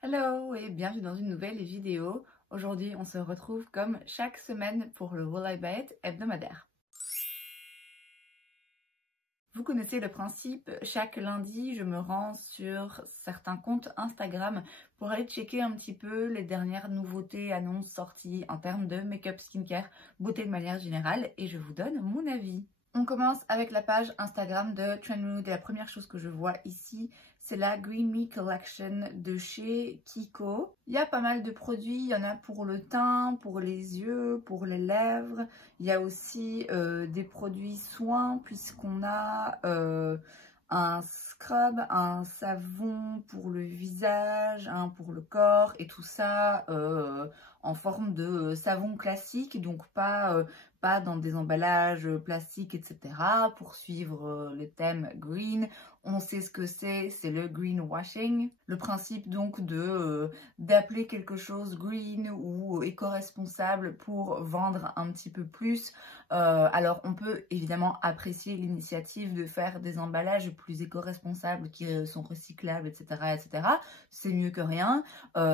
Hello et bienvenue dans une nouvelle vidéo. Aujourd'hui, on se retrouve comme chaque semaine pour le Will I Buy It hebdomadaire. Vous connaissez le principe, chaque lundi, je me rends sur certains comptes Instagram pour aller checker un petit peu les dernières nouveautés, annonces, sorties en termes de make-up, skincare, beauté de manière générale et je vous donne mon avis. On commence avec la page Instagram de Trendmood et la première chose que je vois ici, c'est la Green Me Collection de chez Kiko. Il y a pas mal de produits, il y en a pour le teint, pour les yeux, pour les lèvres. Il y a aussi des produits soins puisqu'on a un scrub, un savon pour le visage, un pour le corps et tout ça en forme de savon classique, donc pas dans des emballages plastiques, etc. Pour suivre le thème green, on sait ce que c'est le greenwashing. Le principe donc d'appeler quelque chose green ou éco-responsable pour vendre un petit peu plus. Alors on peut évidemment apprécier l'initiative de faire des emballages plus éco-responsables qui sont recyclables, etc. etc. C'est mieux que rien.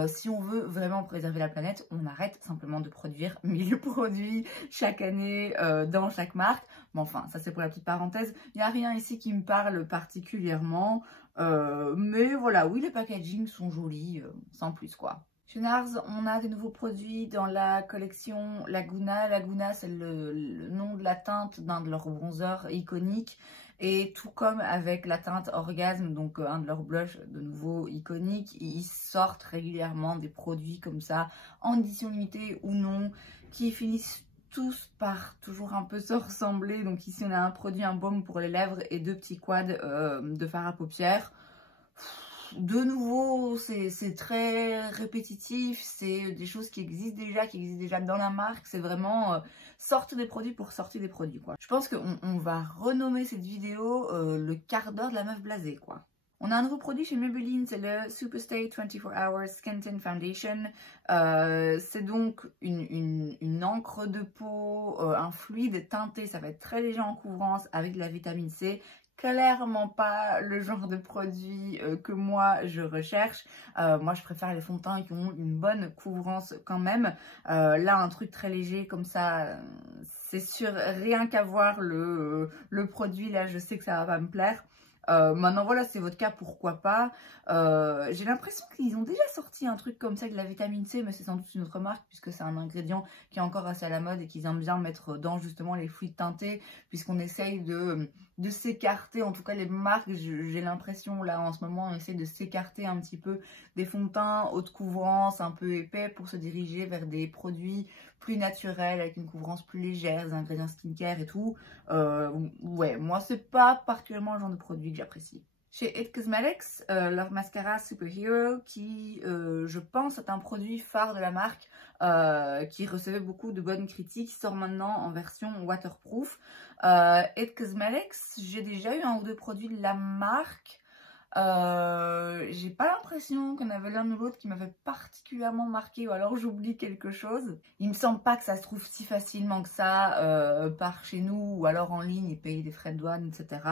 Si on veut vraiment préserver la planète, on arrête simplement de produire 1000 produits chaque année dans chaque marque. Mais enfin, ça c'est pour la petite parenthèse. Il n'y a rien ici qui me parle particulièrement. Mais voilà, oui, les packagings sont jolis, sans plus quoi. Chez NARS, on a des nouveaux produits dans la collection Laguna. Laguna, c'est le nom de la teinte d'un de leurs bronzers iconiques. Et tout comme avec la teinte Orgasme, donc un de leurs blushs de nouveau iconique, ils sortent régulièrement des produits comme ça, en édition limitée ou non, qui finissent tous par toujours un peu se ressembler. Donc ici on a un produit, un baume pour les lèvres et deux petits quads de fard à paupières. De nouveau, c'est très répétitif, c'est des choses qui existent déjà dans la marque. C'est vraiment sortir des produits pour sortir des produits, quoi. Je pense qu'on va renommer cette vidéo le quart d'heure de la meuf blasée, quoi. On a un nouveau produit chez Maybelline, c'est le Superstay 24 Hours Skin Tint Foundation. C'est donc une encre de peau, un fluide teinté, ça va être très léger en couvrance avec de la vitamine C. Clairement pas le genre de produit que moi je recherche. Moi je préfère les fonds de teint qui ont une bonne couvrance quand même. Là un truc très léger comme ça, c'est sûr, rien qu'à voir le produit là, je sais que ça va pas me plaire. Maintenant voilà, c'est votre cas, pourquoi pas. J'ai l'impression qu'ils ont déjà sorti un truc comme ça, de la vitamine C, mais c'est sans doute une autre marque puisque c'est un ingrédient qui est encore assez à la mode et qu'ils aiment bien mettre dans justement les fluides teintés, puisqu'on essaye de s'écarter, en tout cas les marques, j'ai l'impression là en ce moment on essaie de s'écarter un petit peu des fonds de teint haute couvrance un peu épais pour se diriger vers des produits plus naturels avec une couvrance plus légère, des ingrédients skincare et tout. Ouais, moi c'est pas particulièrement le genre de produit que j'apprécie. Chez It Cosmetics, leur mascara Superhero qui, je pense, est un produit phare de la marque qui recevait beaucoup de bonnes critiques, sort maintenant en version waterproof. It Cosmetics, j'ai déjà eu un ou deux produits de la marque. J'ai pas l'impression qu'on avait l'un ou l'autre qui m'avait particulièrement marqué, ou alors j'oublie quelque chose. Il me semble pas que ça se trouve si facilement que ça par chez nous ou alors en ligne et payer des frais de douane, etc.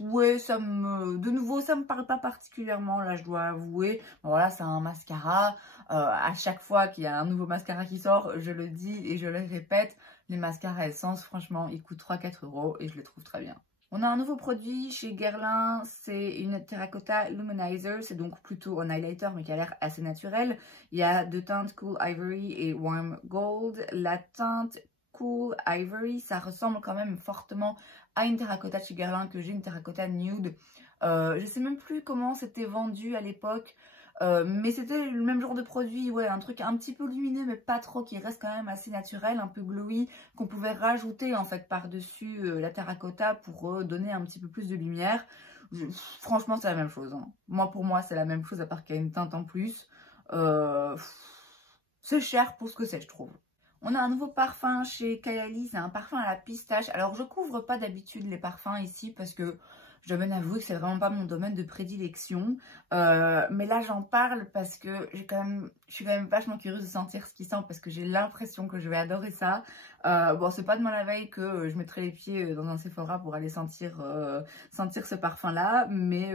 Ouais, de nouveau ça me parle pas particulièrement là, je dois avouer. Bon, voilà, c'est un mascara. À chaque fois qu'il y a un nouveau mascara qui sort, je le dis et je le répète, les mascaras Essence, franchement, ils coûtent 3-4 € et je les trouve très bien. On a un nouveau produit chez Guerlain, c'est une Terracotta Luminizer, c'est donc plutôt un highlighter mais qui a l'air assez naturel. Il y a deux teintes Cool Ivory et Warm Gold. La teinte Cool Ivory, ça ressemble quand même fortement à une terracotta chez Guerlain que j'ai, une terracotta nude. Je sais même plus comment c'était vendu à l'époque. Mais c'était le même genre de produit, ouais, un truc un petit peu lumineux mais pas trop, qui reste quand même assez naturel, un peu glowy, qu'on pouvait rajouter en fait par-dessus la terracotta pour donner un petit peu plus de lumière. Franchement c'est la même chose, hein. Pour moi c'est la même chose à part qu'il y a une teinte en plus. C'est cher pour ce que c'est, je trouve. On a un nouveau parfum chez Kayali, c'est un parfum à la pistache. Alors je couvre pas d'habitude les parfums ici parce que Je dois bien avouer que c'est vraiment pas mon domaine de prédilection. Mais là, j'en parle parce que je suis quand même vachement curieuse de sentir ce qui sent parce que j'ai l'impression que je vais adorer ça. Bon, c'est pas demain la veille que je mettrai les pieds dans un Sephora pour aller sentir ce parfum-là. Mais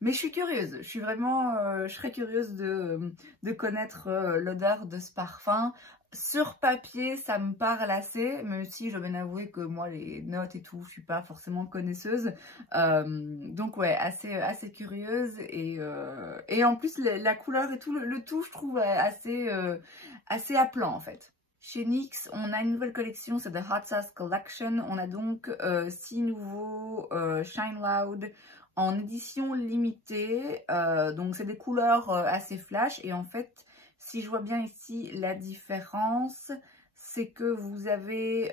je suis curieuse. Je serais curieuse de connaître l'odeur de ce parfum. Sur papier, ça me parle assez, même si je dois bien avouer que moi, les notes et tout, je suis pas forcément connaisseuse. Donc ouais, assez curieuse. Et en plus, la couleur et tout, le tout, je trouve assez appelant en fait. Chez NYX, on a une nouvelle collection, c'est The Hot Sauce Collection. On a donc 6 nouveaux Shine Loud en édition limitée. Donc c'est des couleurs assez flash et en fait... Si je vois bien ici, la différence, c'est que vous avez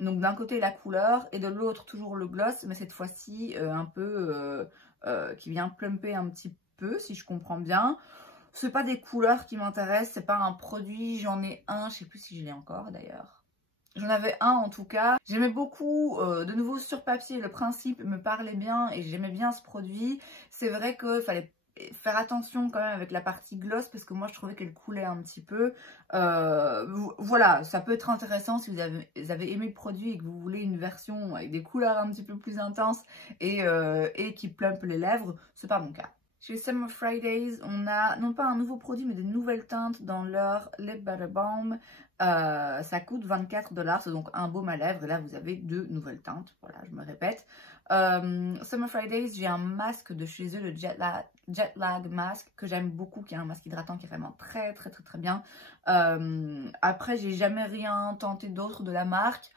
donc d'un côté la couleur et de l'autre toujours le gloss, mais cette fois-ci un peu qui vient plumper un petit peu, si je comprends bien. C'est pas des couleurs qui m'intéressent, c'est pas un produit, j'en ai un, je sais plus si je l'ai encore d'ailleurs. J'en avais un en tout cas. J'aimais beaucoup, de nouveau sur papier, le principe me parlait bien et j'aimais bien ce produit. C'est vrai qu'il fallait faire attention quand même avec la partie gloss parce que moi je trouvais qu'elle coulait un petit peu. Voilà, ça peut être intéressant si vous avez aimé le produit et que vous voulez une version avec des couleurs un petit peu plus intenses et qui plump les lèvres. C'est pas mon cas. Chez Summer Fridays, on a non pas un nouveau produit mais des nouvelles teintes dans leur Lip Butter Balm. Ça coûte 24$, c'est donc un baume à lèvres. Et là, vous avez 2 nouvelles teintes. Voilà, je me répète. Summer Fridays, j'ai un masque de chez eux, le Jet Lag Mask, que j'aime beaucoup, qui est un masque hydratant qui est vraiment très bien. Après, j'ai jamais rien tenté d'autre de la marque.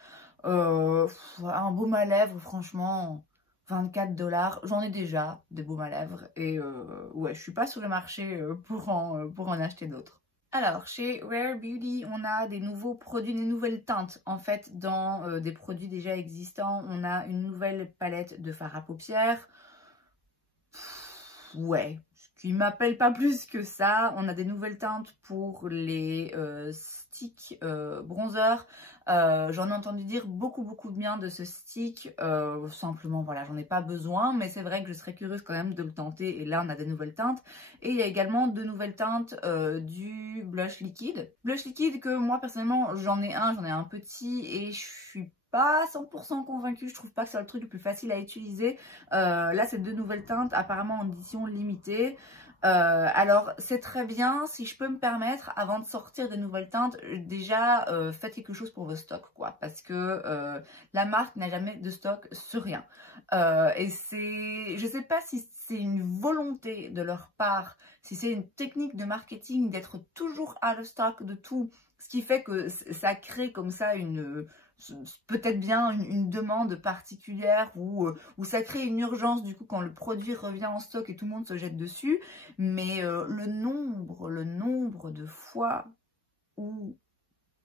Un baume à lèvres, franchement... 24$, j'en ai déjà des baumes à lèvres et ouais, je suis pas sur le marché pour en acheter d'autres. Alors, chez Rare Beauty, on a des nouveaux produits, des nouvelles teintes. En fait, dans des produits déjà existants, on a une nouvelle palette de fard à paupières. Ouais, ce qui m'appelle pas plus que ça. On a des nouvelles teintes pour les sticks bronzer. J'en ai entendu dire beaucoup de bien de ce stick. Simplement, voilà, j'en ai pas besoin. Mais c'est vrai que je serais curieuse quand même de le tenter. Et là, on a des nouvelles teintes. Et il y a également de nouvelles teintes du blush liquide. Blush liquide que moi, personnellement, j'en ai un petit. Et je suis pas 100% convaincue, je trouve pas que c'est le truc le plus facile à utiliser. Là, c'est 2 nouvelles teintes, apparemment en édition limitée. Alors, c'est très bien, si je peux me permettre, avant de sortir des nouvelles teintes, déjà, faites quelque chose pour vos stocks, quoi. Parce que la marque n'a jamais de stock sur rien. Et je sais pas si c'est une volonté de leur part, si c'est une technique de marketing d'être toujours out of stock de tout, ce qui fait que ça crée comme ça peut-être bien une demande particulière où ça crée une urgence du coup quand le produit revient en stock et tout le monde se jette dessus. Mais le nombre de fois où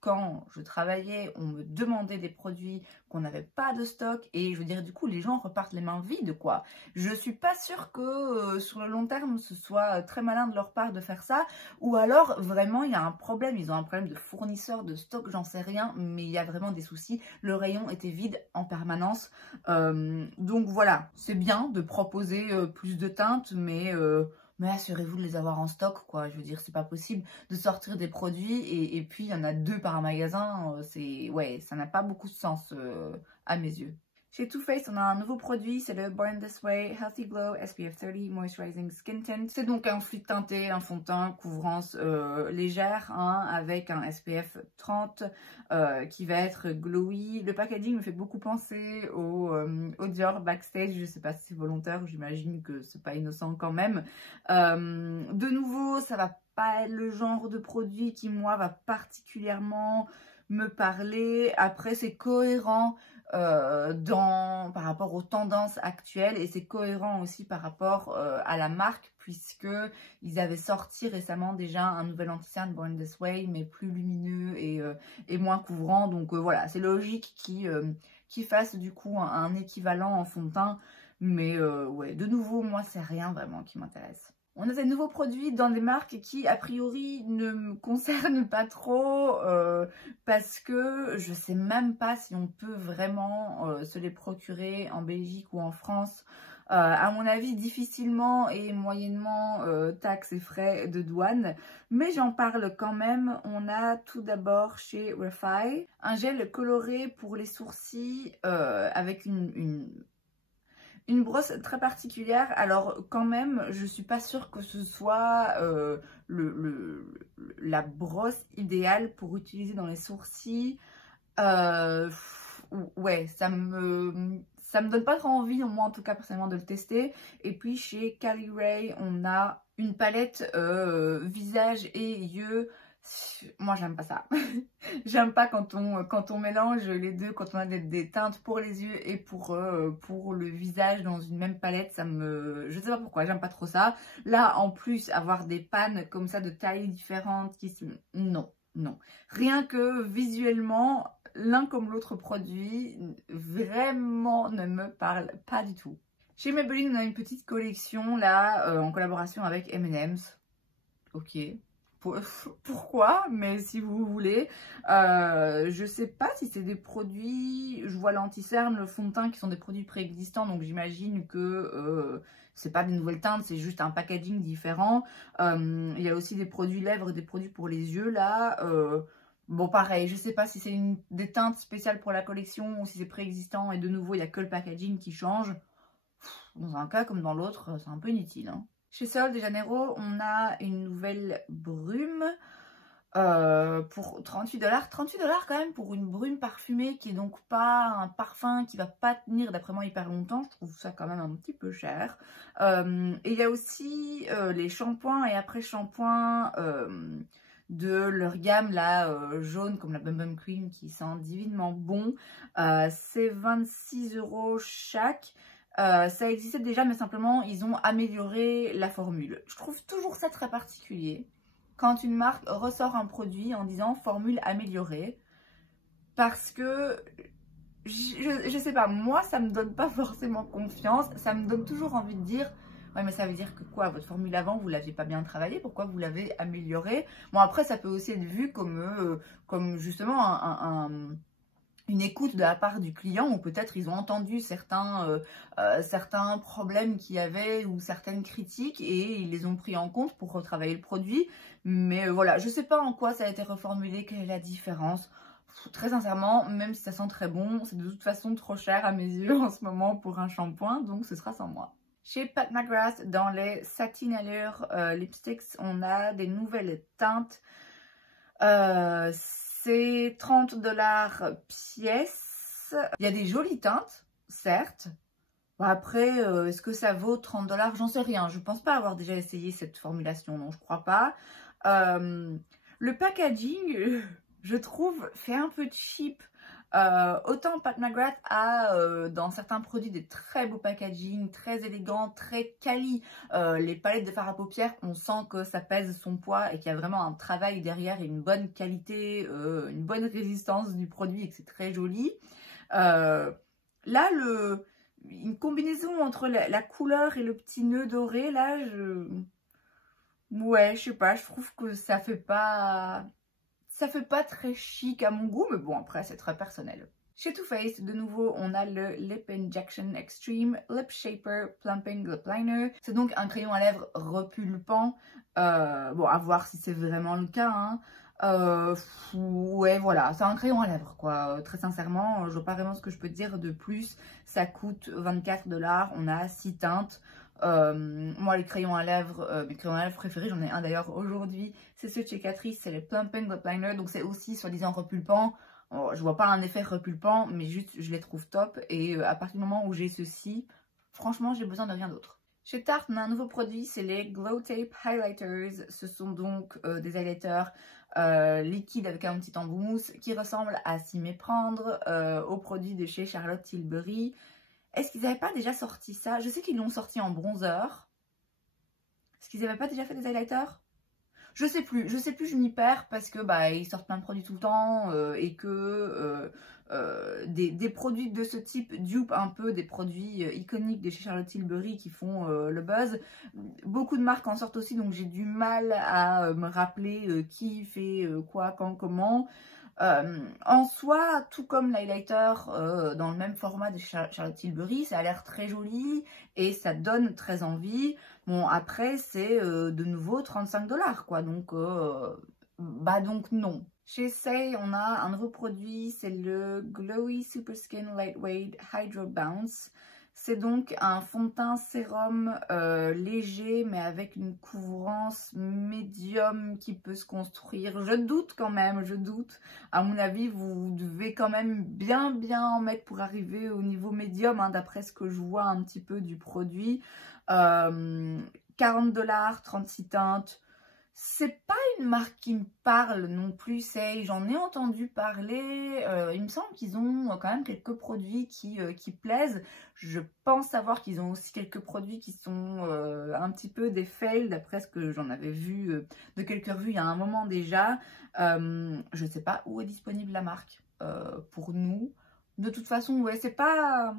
quand je travaillais, on me demandait des produits qu'on n'avait pas de stock et je veux dire du coup les gens repartent les mains vides quoi. Je suis pas sûre que sur le long terme ce soit très malin de leur part de faire ça ou alors vraiment il y a un problème, ils ont un problème de fournisseur de stock, j'en sais rien mais il y a vraiment des soucis, le rayon était vide en permanence. Donc voilà, c'est bien de proposer plus de teintes mais assurez-vous de les avoir en stock, quoi. Je veux dire, c'est pas possible de sortir des produits et puis il y en a 2 par magasin. Ouais, ça n'a pas beaucoup de sens à mes yeux. Chez Too Faced, on a un nouveau produit, c'est le Born This Way Healthy Glow SPF 30 Moisturizing Skin Tint. C'est donc un fluide teinté, un fond de teint, couvrance légère, hein, avec un SPF 30 qui va être glowy. Le packaging me fait beaucoup penser au Dior Backstage, je sais pas si c'est volontaire, j'imagine que c'est pas innocent quand même. De nouveau, ça va pas être le genre de produit qui, moi, va particulièrement me parler. Après, c'est cohérent par rapport aux tendances actuelles et c'est cohérent aussi par rapport à la marque puisque ils avaient sorti récemment déjà un nouvel anti-cerne Born This Way mais plus lumineux et moins couvrant, donc voilà, c'est logique qu'ils fassent du coup un équivalent en fond de teint mais ouais, de nouveau moi c'est rien vraiment qui m'intéresse. On a des nouveaux produits dans des marques qui, a priori, ne me concernent pas trop parce que je sais même pas si on peut vraiment se les procurer en Belgique ou en France. À mon avis, difficilement et moyennement taxes et frais de douane. Mais j'en parle quand même. On a tout d'abord chez Refy un gel coloré pour les sourcils avec une brosse très particulière. Alors quand même, je suis pas sûre que ce soit la brosse idéale pour utiliser dans les sourcils. Ouais, ça me donne pas trop envie, moi en tout cas personnellement, de le tester. Et puis chez Cali Ray, on a une palette visage et yeux. Moi j'aime pas ça. J'aime pas quand on mélange les deux, quand on a des teintes pour les yeux et pour le visage dans une même palette. Je sais pas pourquoi, j'aime pas trop ça. Là en plus, avoir des pannes comme ça de tailles différentes non, non. Rien que visuellement, l'un comme l'autre produit vraiment ne me parle pas du tout. Chez Maybelline, on a une petite collection là en collaboration avec M&M's. Ok. Pourquoi? Mais si vous voulez. Je sais pas si c'est des produits. Je vois l'anti-cerne, le fond de teint qui sont des produits préexistants. Donc j'imagine que c'est pas des nouvelles teintes, c'est juste un packaging différent. Il y a aussi des produits lèvres et des produits pour les yeux là. Bon, pareil, je sais pas si c'est des teintes spéciales pour la collection ou si c'est préexistant et de nouveau, il n'y a que le packaging qui change. Dans un cas comme dans l'autre, c'est un peu inutile. Hein. Chez Sol de Janeiro, on a une nouvelle brume pour 38 $. 38 $ quand même pour une brume parfumée qui est donc pas un parfum qui va pas tenir d'après moi hyper longtemps. Je trouve ça quand même un petit peu cher. Et il y a aussi les shampoings et après-shampoings de leur gamme là jaune comme la Bum Bum Cream qui sent divinement bon. C'est 26 € chaque. Ça existait déjà mais simplement ils ont amélioré la formule. Je trouve toujours ça très particulier quand une marque ressort un produit en disant formule améliorée parce que je sais pas, moi ça me donne pas forcément confiance, ça me donne toujours envie de dire ouais mais ça veut dire que quoi, votre formule avant vous l'aviez pas bien travaillée, pourquoi vous l'avez améliorée? Bon après ça peut aussi être vu comme justement une écoute de la part du client ou peut-être ils ont entendu certains problèmes qu'il y avait ou certaines critiques et ils les ont pris en compte pour retravailler le produit. Mais voilà, je sais pas en quoi ça a été reformulé, quelle est la différence. Très sincèrement, même si ça sent très bon, c'est de toute façon trop cher à mes yeux en ce moment pour un shampoing, donc ce sera sans moi. Chez Pat McGrath, dans les Satin Allure Lipsticks, on a des nouvelles teintes. C'est 30 $ pièce. Il y a des jolies teintes, certes. Bon, après, est-ce que ça vaut 30 $? J'en sais rien. Je pense pas avoir déjà essayé cette formulation, non, je crois pas. Le packaging, je trouve, fait un peu cheap. Autant Pat McGrath a dans certains produits des très beaux packaging, très élégants, très quali. Les palettes de fard à paupières, on sent que ça pèse son poids et qu'il y a vraiment un travail derrière et une bonne qualité, une bonne résistance du produit et que c'est très joli. Là, une combinaison entre la couleur et le petit nœud doré, là, ouais, je sais pas, je trouve que ça fait pas très chic à mon goût, mais bon, après, c'est très personnel. Chez Too Faced, de nouveau, on a le Lip Injection Extreme Lip Shaper Plumping Lip Liner. C'est donc un crayon à lèvres repulpant. Bon, à voir si c'est vraiment le cas, hein. Ouais, voilà, c'est un crayon à lèvres, quoi. Très sincèrement, je vois pas vraiment ce que je peux dire de plus. Ça coûte 24 $. On a 6 teintes. Moi, les crayons à lèvres, mes crayons à lèvres préférés, j'en ai un d'ailleurs aujourd'hui, c'est ceux de chez Catrice, c'est les Plumping Lip Liner, donc c'est aussi soi-disant repulpant. Je vois pas un effet repulpant, mais juste je les trouve top et à partir du moment où j'ai ceci, franchement j'ai besoin de rien d'autre. Chez Tarte, on a un nouveau produit, c'est les Glow Tape Highlighters. Ce sont donc des highlighters liquides avec un petit embout mousse qui ressemble à s'y méprendre aux produits de chez Charlotte Tilbury. Est-ce qu'ils n'avaient pas déjà sorti ça? Je sais qu'ils l'ont sorti en bronzer. Est-ce qu'ils n'avaient pas déjà fait des highlighters? Je sais plus, je m'y perds parce que bah ils sortent plein de produits tout le temps et que des produits de ce type dupent un peu des produits iconiques de chez Charlotte Tilbury qui font le buzz. Beaucoup de marques en sortent aussi, donc j'ai du mal à me rappeler qui fait quoi, quand, comment. En soi, tout comme l'highlighter dans le même format de Charlotte Tilbury, ça a l'air très joli et ça donne très envie. Bon, après, c'est de nouveau 35 $ quoi, donc non. Chez Say, on a un nouveau produit, c'est le Glowy Super Skin Lightweight Hydro Bounce. C'est donc un fond de teint sérum léger mais avec une couvrance médium qui peut se construire. Je doute quand même, je doute. À mon avis, vous devez quand même bien en mettre pour arriver au niveau médium, hein, d'après ce que je vois un petit peu du produit. 40 $, 36 teintes. C'est pas une marque qui me parle non plus, j'en ai entendu parler, il me semble qu'ils ont quand même quelques produits qui plaisent. Je pense savoir qu'ils ont aussi quelques produits qui sont un petit peu des fails, d'après ce que j'en avais vu de quelques revues il y a un moment déjà. Je sais pas où est disponible la marque pour nous. De toute façon, ouais, c'est pas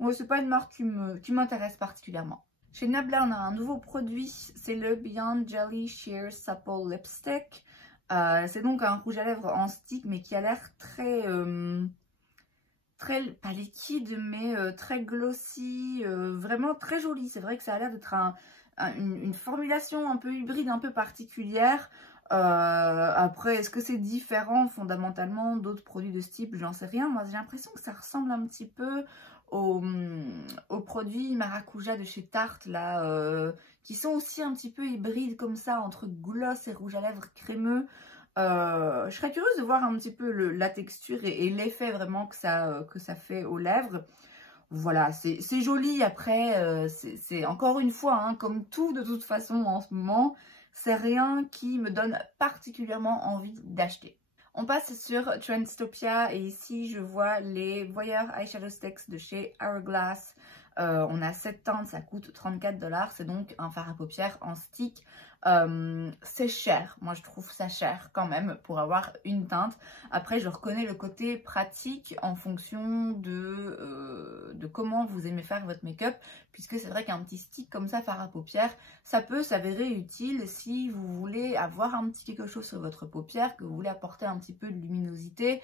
une marque qui m'intéresse particulièrement. Chez Nabla, on a un nouveau produit, c'est le Beyond Jelly Sheer Supple Lipstick. C'est donc un rouge à lèvres en stick, mais qui a l'air très, pas liquide, mais très glossy, vraiment très joli. C'est vrai que ça a l'air d'être une formulation un peu hybride, un peu particulière. Après, est-ce que c'est différent fondamentalement d'autres produits de ce type? J'en sais rien. Moi, j'ai l'impression que ça ressemble un petit peu aux produits Maracuja de chez Tarte, là, qui sont aussi un petit peu hybrides comme ça, entre gloss et rouge à lèvres crémeux. Je serais curieuse de voir un petit peu la texture et l'effet vraiment que ça fait aux lèvres. Voilà, c'est joli. Après, c'est encore une fois, hein, comme tout de toute façon en ce moment, c'est rien qui me donne particulièrement envie d'acheter. On passe sur Trendstopia et ici je vois les Voyeur Eyeshadow Sticks de chez Hourglass. On a 7 teintes, ça coûte 34 $. C'est donc un fard à paupières en stick. C'est cher, moi je trouve ça cher quand même pour avoir une teinte. Après je reconnais le côté pratique en fonction de comment vous aimez faire votre make-up, puisque c'est vrai qu'un petit stick comme ça, fard à paupières, ça peut s'avérer utile si vous voulez avoir un petit quelque chose sur votre paupière, que vous voulez apporter un petit peu de luminosité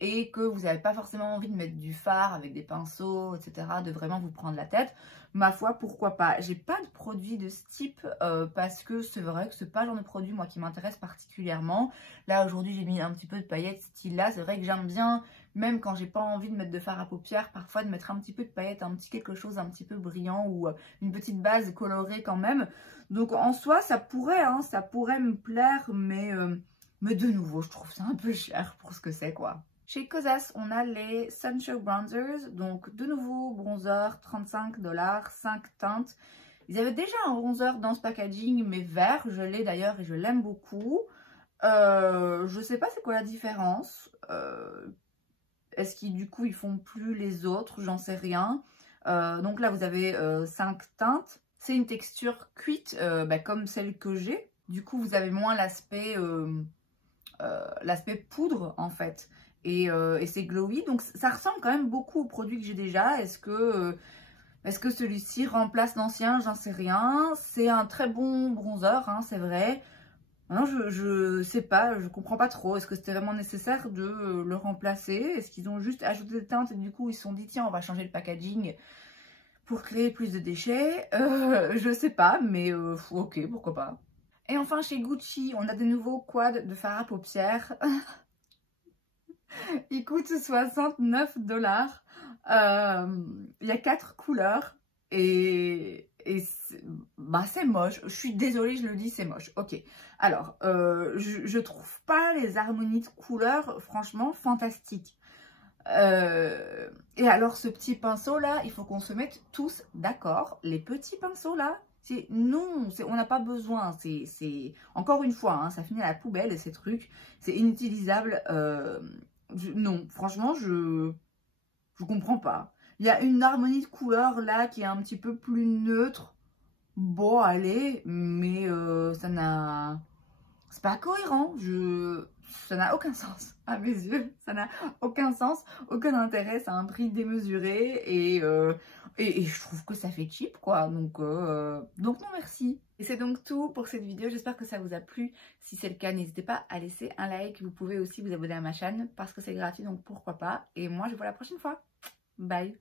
et que vous n'avez pas forcément envie de mettre du fard avec des pinceaux, etc., de vraiment vous prendre la tête. Ma foi, pourquoi pas. J'ai pas de produit de ce type parce que c'est vrai que c'est pas le genre de produit moi qui m'intéresse particulièrement. Là aujourd'hui j'ai mis un petit peu de paillettes style là. C'est vrai que j'aime bien, même quand j'ai pas envie de mettre de fard à paupières, parfois de mettre un petit peu de paillettes, un petit quelque chose un petit peu brillant ou une petite base colorée quand même. Donc en soi ça pourrait me plaire, mais de nouveau je trouve ça un peu cher pour ce que c'est quoi. Chez Kosas, on a les Sunshow Bronzers, donc de nouveau bronzer, 35 $, 5 teintes. Ils avaient déjà un bronzer dans ce packaging, mais vert, je l'ai d'ailleurs et je l'aime beaucoup. Je sais pas c'est quoi la différence. Est-ce qu'ils du coup ils font plus les autres? J'en sais rien. Donc là vous avez 5 teintes. C'est une texture cuite comme celle que j'ai. Du coup vous avez moins l'aspect poudre en fait. Et c'est glowy, donc ça ressemble quand même beaucoup aux produits que j'ai déjà. Est-ce que celui-ci remplace l'ancien? J'en sais rien. C'est un très bon bronzer, hein, c'est vrai. Non, je sais pas, je comprends pas trop. Est-ce que c'était vraiment nécessaire de le remplacer? Est-ce qu'ils ont juste ajouté des teintes et du coup ils se sont dit tiens on va changer le packaging pour créer plus de déchets? Je sais pas, mais ok, pourquoi pas. Et enfin chez Gucci, on a des nouveaux quads de fard à paupières. Il coûte 69 $. Il y a 4 couleurs et c'est moche. Je suis désolée, je le dis, c'est moche. Ok. Alors, je trouve pas les harmonies de couleurs, franchement, fantastiques. Et alors, ce petit pinceau là, il faut qu'on se mette tous d'accord. Les petits pinceaux là, non, on n'a pas besoin. C'est encore une fois, hein, ça finit à la poubelle ces trucs. C'est inutilisable. Non, franchement, je comprends pas. Il y a une harmonie de couleurs là qui est un petit peu plus neutre. bon allez, mais ça n'a... C'est pas cohérent, ça n'a aucun sens à mes yeux, ça n'a aucun sens, aucun intérêt, c'est un prix démesuré et je trouve que ça fait cheap quoi, donc non merci. Et c'est donc tout pour cette vidéo, j'espère que ça vous a plu. Si c'est le cas, n'hésitez pas à laisser un like, vous pouvez aussi vous abonner à ma chaîne parce que c'est gratuit, donc pourquoi pas. Et moi je vous vois la prochaine fois, bye.